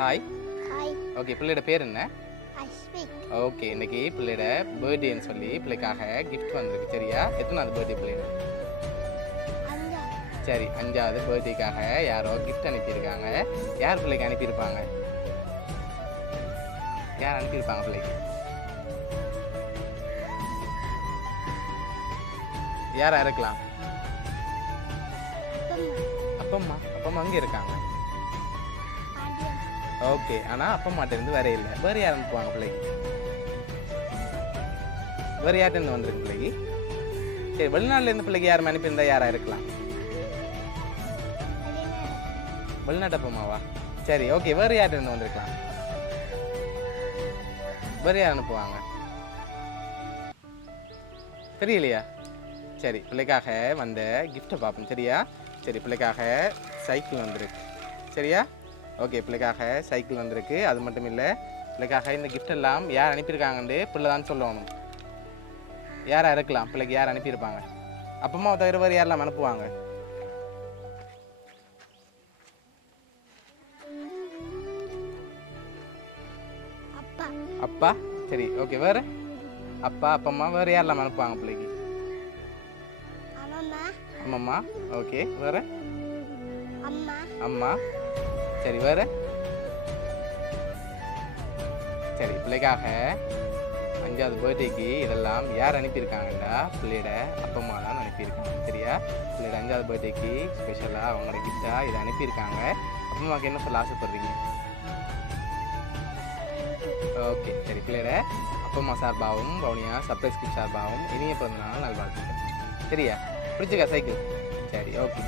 Hi. Hi. Okay, பிள்ளையோட பேர் என்ன? அஸ்விக். ஓகே, இன்னைக்கு பிள்ளையோட பர்த்டேன்னு சொல்லி பிள்ளைக்காக கிஃப்ட் வந்திருக்கு. சரியா? எத்தனாவது பர்த்டே பிள்ளைங்க? அஞ்சா. சரி, 5வது பர்த்டேக்காக யாரோ கிஃப்ட் அனுப்பியிருக்காங்க. யார் பிள்ளைக்கு அனுப்பியிருப்பாங்க? யார் அனுப்பியிருப்பாங்க பிள்ளைக்கு? யாரா இருக்கலாம்? அப்பம்மா. அப்பம்மா அங்கே இருக்காங்க. பாண்டியன். ஓகே, ஆனால் அப்பம்மாட்ட இருந்து வேற இல்லை. வேறு யார் அனுப்புவாங்க பிள்ளைக்கு? வேறு யார்கிட்ட வந்திருக்கு பிள்ளைக்கு? சரி, வெளிநாட்டிலேருந்து பிள்ளைக்கு யாரும் அனுப்பியிருந்தா யாரா இருக்கலாம்? வெளிநாடு. வெளிநாட்டு அப்பம்மாவா? சரி, ஓகே, வேறு யார்கிட்ட இருந்து வந்திருக்கலாம்? வேறு யார் அனுப்புவாங்க? தெரியலையா? சரி, பிள்ளைக்காக வந்த கிஃப்ட்டை பார்ப்போம். சரியா? சரி, பிள்ளைக்காக சைக்கிள் வந்திருக்கு. சரியா? ஓகே, பிள்ளைக்காக சைக்கிள் வந்திருக்கு. அது மட்டும் இல்லை, பிள்ளைக்காக இந்த கிஃப்ட் எல்லாம் யார் அனுப்பியிருக்காங்கன்னு பிள்ளை தான் சொல்லணும். யாராக இருக்கலாம்? பிள்ளைக்கு யார் அனுப்பியிருப்பாங்க? அப்பம்மாவை தவிர வேறு யாரெல்லாம் அனுப்புவாங்க? அப்பா. அப்பா. சரி, ஓகே, வேறு? அப்பா அப்பம்மா வேறு யாரெல்லாம் அனுப்புவாங்க பிள்ளைக்கு? அம்மம்மா. அம்மம்மா. ஓகே, வேறு? அம்மா. அம்மா. சரி, வேறு? சரி, பிள்ளைக்காக 5வது பர்த்டேக்கு இதெல்லாம் யார் அனுப்பியிருக்காங்கன்னா பிள்ளையோட அப்பம்மா தான் அனுப்பியிருக்காங்க. சரியா? பிள்ளையோட 5வது பர்த்டேக்கு ஸ்பெஷலாக அவங்களோட கிஃப்டாக இதை அனுப்பியிருக்காங்க. அப்பம்மாவுக்கு என்ன சொல்ல ஆசைப்படுறீங்க? ஓகே, சரி, பிள்ளையோட அப்பம்மா சார்பாகவும் பவுனியா சர்ப்ரைஸ் கிஃப்ட் சார்பாகவும் இனிய பிறந்தநாள் நல்வாழ்த்துக்கள். சரியா? பிடிச்சிக்கா சைக்கிள்? சரி, ஓகே.